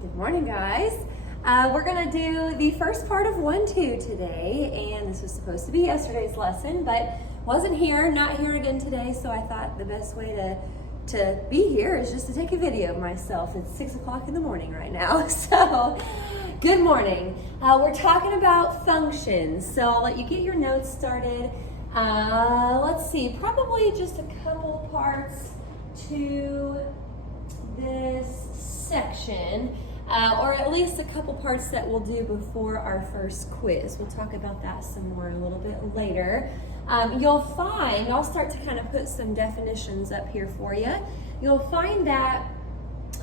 Good morning, guys. We're going to do the first part of 1-2 today, and this was supposed to be yesterday's lesson, but not here again today, so I thought the best way to be here is just to take a video of myself. It's 6 o'clock in the morning right now, so good morning. We're talking about functions, so I'll let you get your notes started. Let's see, probably just a couple parts to this section. Or at least a couple parts that we'll do before our first quiz. We'll talk about that some more a little bit later. You'll find, I'll start to kind of put some definitions up here for you. You'll find that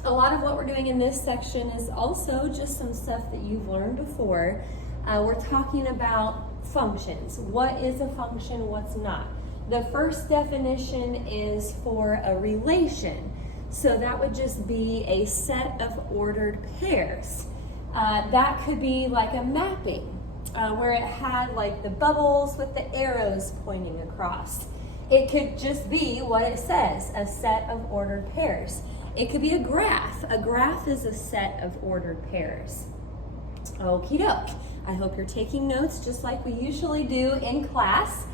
a lot of what we're doing in this section is also just some stuff that you've learned before. We're talking about functions. What is a function, what's not? The first definition is for a relation. So that would just be a set of ordered pairs. That could be like a mapping, where it had like the bubbles with the arrows pointing across. It could just be what it says, a set of ordered pairs. It could be a graph. A graph is a set of ordered pairs. Okie doke. I hope you're taking notes just like we usually do in class.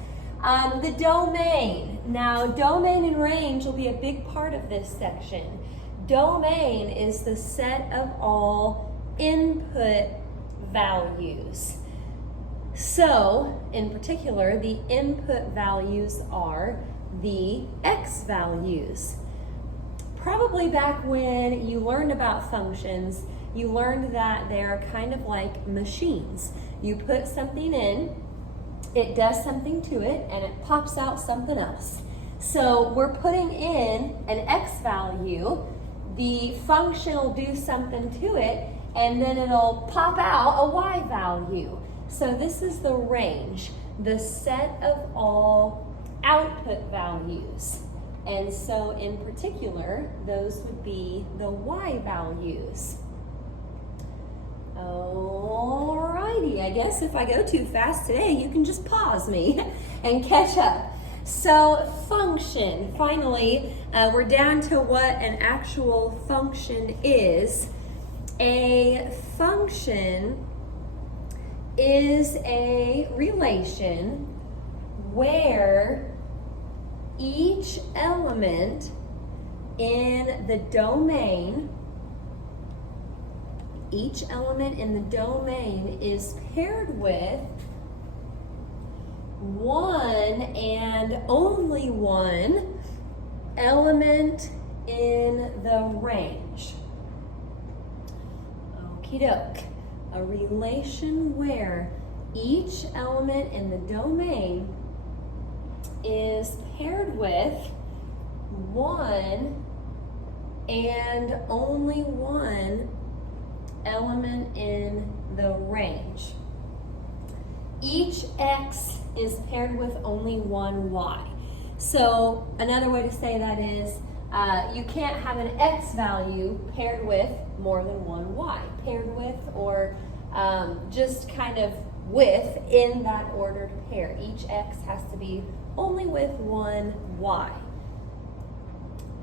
The domain. Now, domain and range will be a big part of this section. Domain is the set of all input values. So, in particular, the input values are the x values. Probably back when you learned about functions, you learned that they're kind of like machines. You put something in, it does something to it, and it pops out something else. So we're putting in an x value, the function will do something to it, and then it'll pop out a y value. So this is the range, the set of all output values. And so in particular, those would be the y values. Alrighty, I guess if I go too fast today, you can just pause me and catch up. So function, finally, we're down to what an actual function is. A function is a relation where each element in the domain is paired with one and only one element in the range. Okie doke. A relation where each element in the domain is paired with one and only one element in the range. Each x is paired with only one y. So another way to say that is you can't have an x value paired with more than one y. Paired with or just kind of with in that ordered pair. Each x has to be only with one y.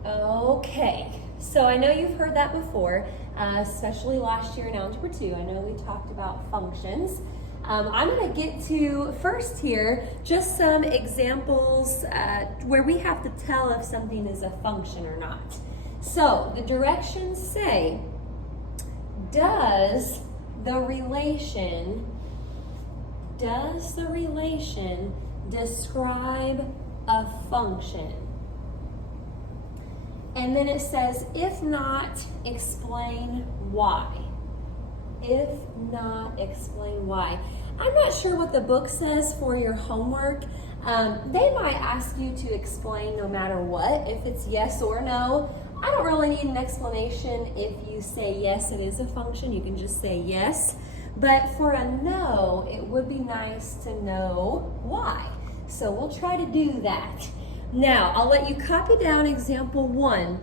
Okay, so I know you've heard that before, especially last year in Algebra 2. I know we talked about functions. I'm going to get to first here just some examples where we have to tell if something is a function or not. So the directions say, does the relation describe a function? And then it says, if not, explain why. If not, explain why. I'm not sure what the book says for your homework. They might ask you to explain no matter what, if it's yes or no. I don't really need an explanation. If you say yes, it is a function, you can just say yes. But for a no, it would be nice to know why. So we'll try to do that. Now, I'll let you copy down example 1.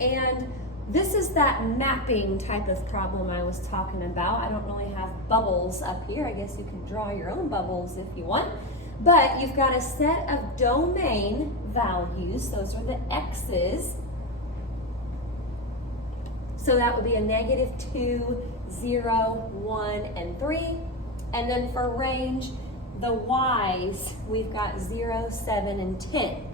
And this is that mapping type of problem I was talking about. I don't really have bubbles up here. I guess you can draw your own bubbles if you want. But you've got a set of domain values. Those are the x's. So that would be a negative 2, 0, 1, and 3. And then for range, the y's, we've got 0, 7, and 10.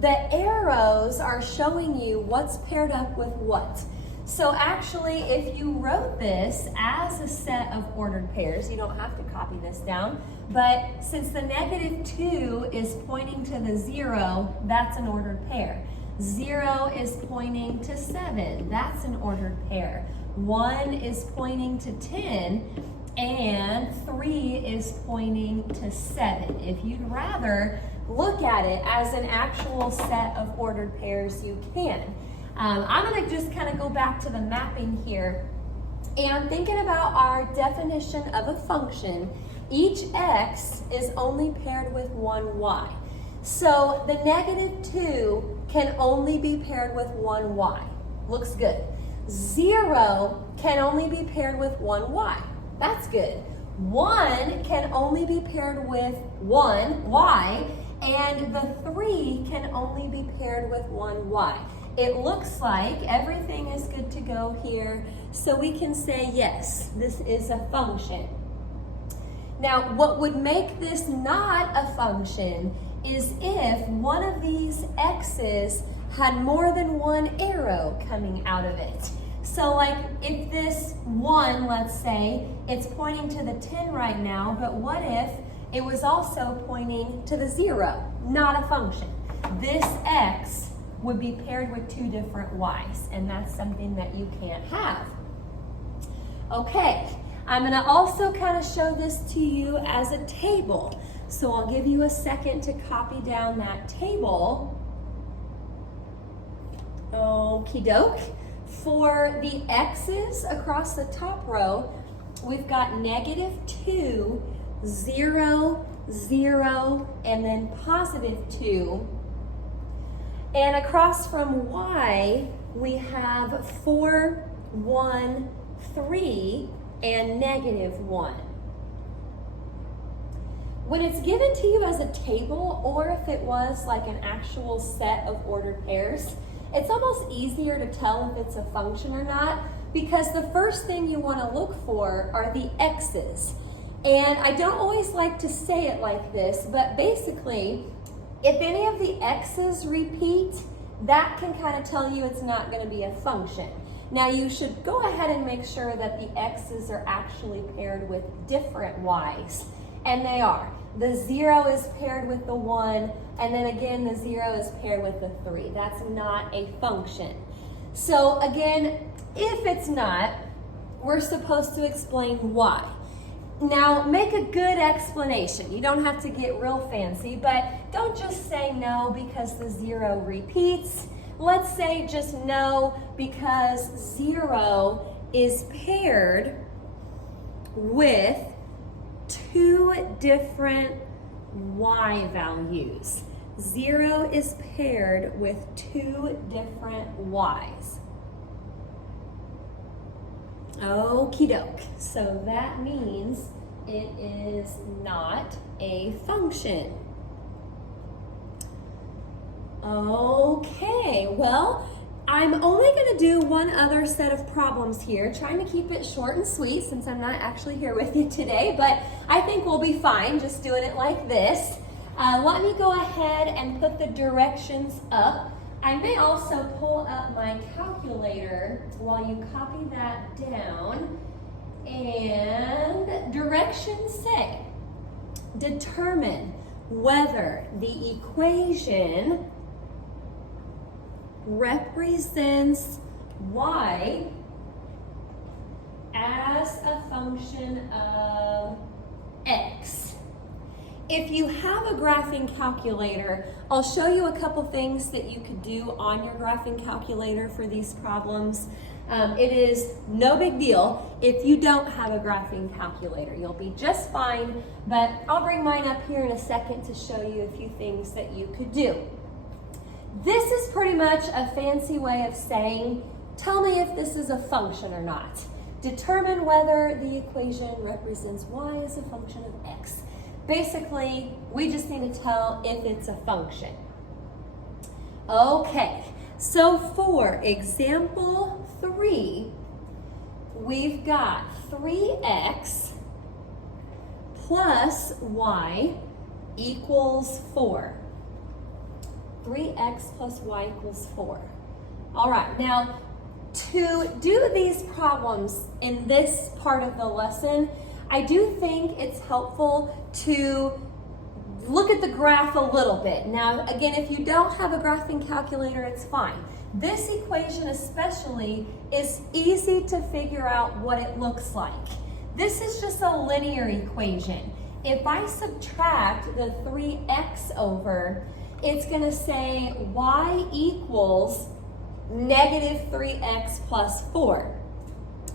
The arrows are showing you what's paired up with what. So actually, if you wrote this as a set of ordered pairs, you don't have to copy this down, but since the negative 2 is pointing to the 0, that's an ordered pair. 0 is pointing to 7, that's an ordered pair. 1 is pointing to 10, and 3 is pointing to 7. If you'd rather look at it as an actual set of ordered pairs, you can. I'm going to just kind of go back to the mapping here. And thinking about our definition of a function, each x is only paired with one y. So the negative 2 can only be paired with one y. Looks good. 0 can only be paired with one y. That's good. 1 can only be paired with one y, and the 3 can only be paired with one y. It looks like everything is good to go here, so we can say yes, this is a function. Now, what would make this not a function is if one of these x's had more than one arrow coming out of it. So like if this 1, let's say, it's pointing to the 10 right now, but what if it was also pointing to the 0? Not a function. This x would be paired with two different y's, and that's something that you can't have. Okay, I'm going to also kind of show this to you as a table. So I'll give you a second to copy down that table. Okie doke. For the x's across the top row, we've got negative 2, 0, 0, and then positive 2. And across from y, we have 4, 1, 3, and negative 1. When it's given to you as a table, or if it was like an actual set of ordered pairs, it's almost easier to tell if it's a function or not, because the first thing you want to look for are the x's. And I don't always like to say it like this, but basically, if any of the x's repeat, that can kind of tell you it's not going to be a function. Now you should go ahead and make sure that the x's are actually paired with different y's, and they are. The 0 is paired with the 1, and then again the 0 is paired with the 3. That's not a function. So again, if it's not, we're supposed to explain why. Now, make a good explanation. You don't have to get real fancy, but don't just say no because the 0 repeats. Let's say just no because 0 is paired with two different y values. 0 is paired with two different y's. Okie doke. So that means it is not a function. Okay, well, I'm only going to do one other set of problems here, trying to keep it short and sweet since I'm not actually here with you today, but I think we'll be fine just doing it like this. Let me go ahead and put the directions up. I may also pull up my calculator while you copy that down. And directions say, determine whether the equation represents y as a function of x. If you have a graphing calculator, I'll show you a couple things that you could do on your graphing calculator for these problems. It is no big deal if you don't have a graphing calculator. You'll be just fine, but I'll bring mine up here in a second to show you a few things that you could do. This is pretty much a fancy way of saying, tell me if this is a function or not. Determine whether the equation represents y as a function of x. Basically, we just need to tell if it's a function. Okay, So for example 3, we've got 3x plus y equals 4. 3x plus y equals 4. All right, now to do these problems in this part of the lesson, I do think it's helpful to look at the graph a little bit. Now, again, if you don't have a graphing calculator, it's fine. This equation especially is easy to figure out what it looks like. This is just a linear equation. If I subtract the 3x over, it's going to say y equals negative 3x plus 4.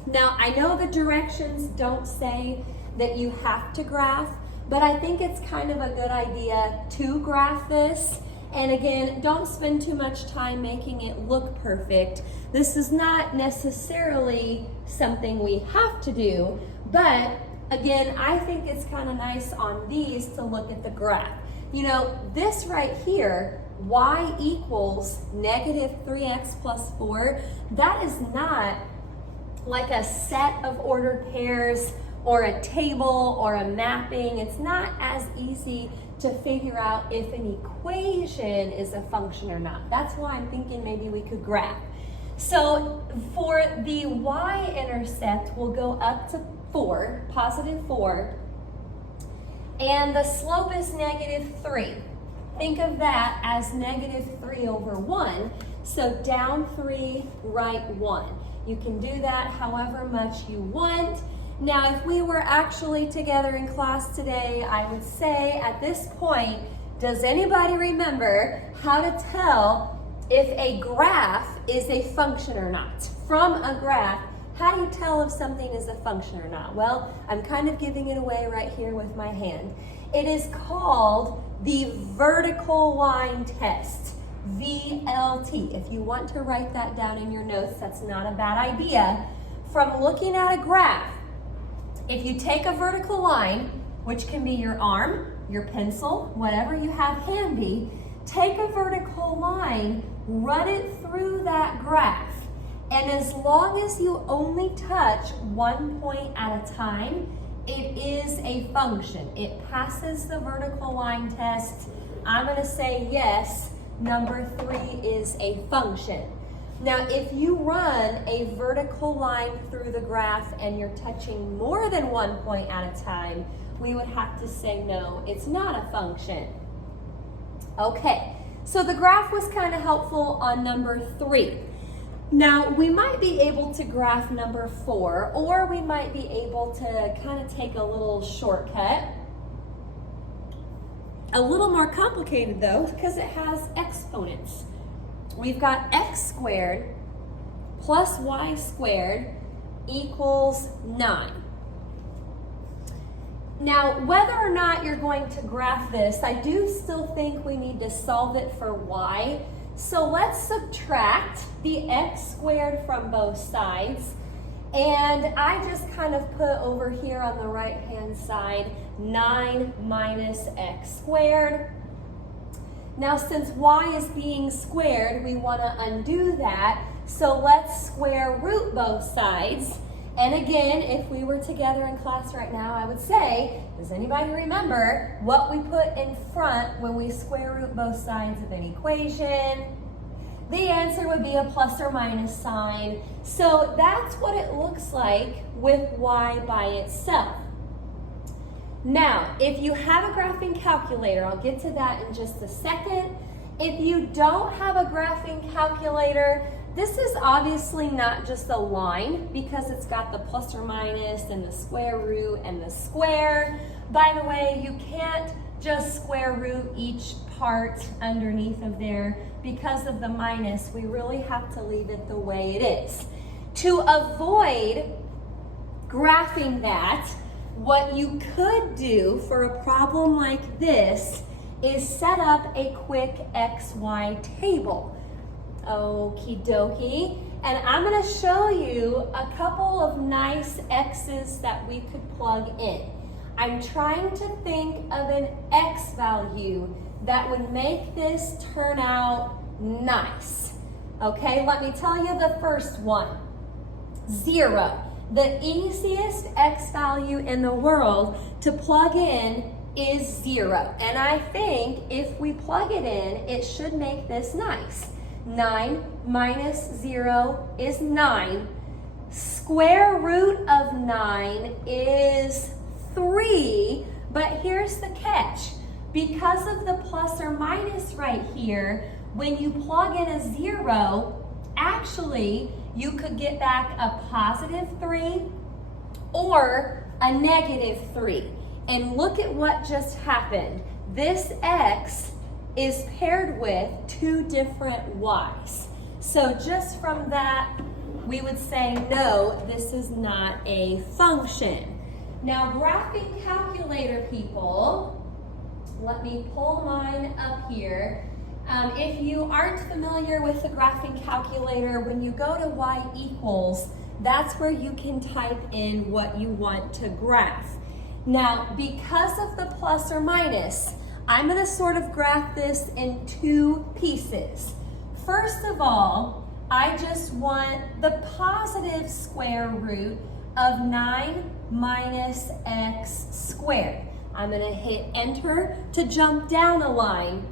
Now, I know the directions don't say that you have to graph, but I think it's kind of a good idea to graph this. And again, don't spend too much time making it look perfect. This is not necessarily something we have to do, but again, I think it's kind of nice on these to look at the graph. You know, this right here, y equals negative 3x plus 4, that is not like a set of ordered pairs or a table or a mapping. It's not as easy to figure out if an equation is a function or not. That's why I'm thinking maybe we could graph. So for the y-intercept, we'll go up to 4, positive 4, and the slope is negative 3. Think of that as negative 3 over 1. So down 3, right 1. You can do that however much you want. Now, if we were actually together in class today, I would say at this point, does anybody remember how to tell if a graph is a function or not? From a graph, how do you tell if something is a function or not? Well, I'm kind of giving it away right here with my hand. It is called the vertical line test, VLT. If you want to write that down in your notes, that's not a bad idea. From looking at a graph, if you take a vertical line, which can be your arm, your pencil, whatever you have handy, take a vertical line, run it through that graph. And as long as you only touch one point at a time, it is a function. It passes the vertical line test. I'm going to say yes, number 3 is a function. Now, if you run a vertical line through the graph and you're touching more than one point at a time, we would have to say no, it's not a function. Okay, so the graph was kind of helpful on number 3. Now, we might be able to graph number 4, or we might be able to kind of take a little shortcut. A little more complicated though, because it has exponents. We've got x squared plus y squared equals 9. Now, whether or not you're going to graph this, I do still think we need to solve it for y. So let's subtract the x squared from both sides. And I just kind of put over here on the right-hand side 9 minus x squared. Now, since y is being squared, we want to undo that. So let's square root both sides. And again, if we were together in class right now, I would say, does anybody remember what we put in front when we square root both sides of an equation? The answer would be a plus or minus sign. So that's what it looks like with y by itself. Now, if you have a graphing calculator, I'll get to that in just a second. If you don't have a graphing calculator, this is obviously not just a line because it's got the plus or minus and the square root and the square. By the way, you can't just square root each part underneath of there because of the minus. We really have to leave it the way it is. To avoid graphing that, what you could do for a problem like this is set up a quick XY table. Okie dokie. And I'm going to show you a couple of nice X's that we could plug in. I'm trying to think of an X value that would make this turn out nice. Okay, let me tell you the first one. 0. The easiest x value in the world to plug in is 0. And I think if we plug it in, it should make this nice. 9 minus 0 is 9. Square root of 9 is 3. But here's the catch. Because of the plus or minus right here, when you plug in a 0, actually, you could get back a positive 3 or a negative 3. And look at what just happened. This x is paired with 2 different y's. So just from that, we would say, no, this is not a function. Now, graphing calculator people, let me pull mine up here. If you aren't familiar with the graphing calculator, when you go to y equals, that's where you can type in what you want to graph. Now, because of the plus or minus, I'm going to sort of graph this in 2 pieces. First of all, I just want the positive square root of 9 minus x squared. I'm going to hit enter to jump down a line.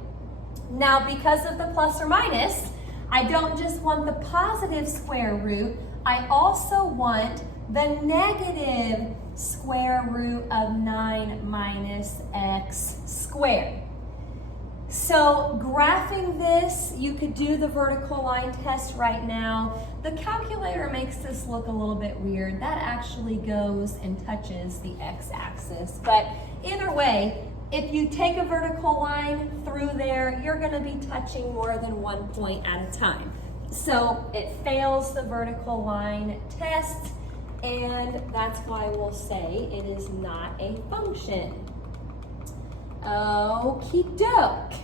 Now, because of the plus or minus, I don't just want the positive square root, I also want the negative square root of 9 minus x squared. So graphing this, you could do the vertical line test right now. The calculator makes this look a little bit weird. That actually goes and touches the x-axis. But either way, if you take a vertical line through there, you're going to be touching more than one point at a time. So it fails the vertical line test, and that's why we'll say it is not a function. Okie doke.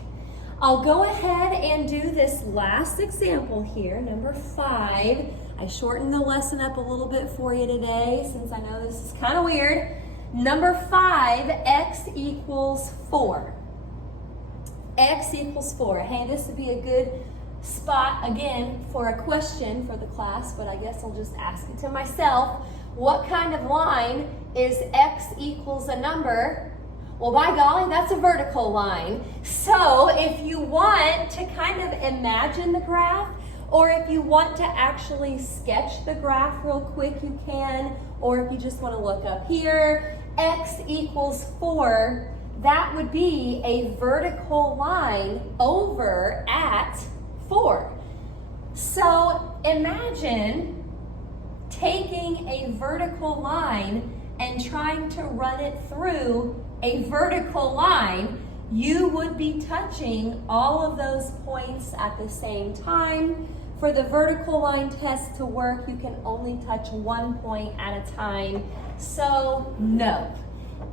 I'll go ahead and do this last example here, number 5. I shortened the lesson up a little bit for you today since I know this is kind of weird. Number 5, x equals 4. X equals 4. Hey, this would be a good spot again for a question for the class, but I guess I'll just ask it to myself. What kind of line is x equals a number? Well, by golly, that's a vertical line. So if you want to kind of imagine the graph, or if you want to actually sketch the graph real quick, you can. Or if you just want to look up here, x equals 4, that would be a vertical line over at 4. So imagine taking a vertical line and trying to run it through a vertical line. You would be touching all of those points at the same time. For the vertical line test to work, you can only touch one point at a time. So no,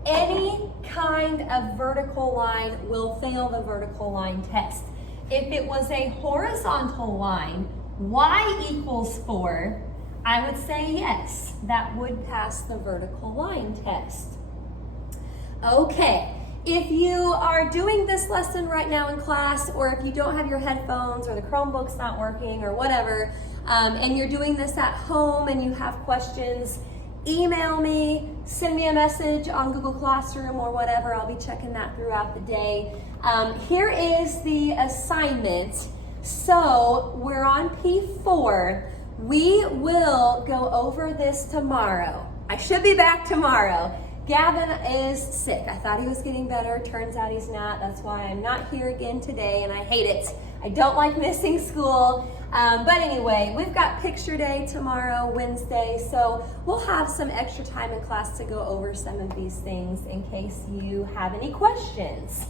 any kind of vertical line will fail the vertical line test. If it was a horizontal line, y equals 4, I would say yes, that would pass the vertical line test. Okay, if you are doing this lesson right now in class, or if you don't have your headphones or the Chromebook's not working or whatever, and you're doing this at home and you have questions, email me, send me a message on Google Classroom or whatever. I'll be checking that throughout the day. Here is the assignment. So we're on P4. We will go over this tomorrow. I should be back tomorrow. Gavin is sick. I thought he was getting better. Turns out he's not. That's why I'm not here again today, and I hate it. I don't like missing school. But anyway, we've got picture day tomorrow, Wednesday, so we'll have some extra time in class to go over some of these things in case you have any questions.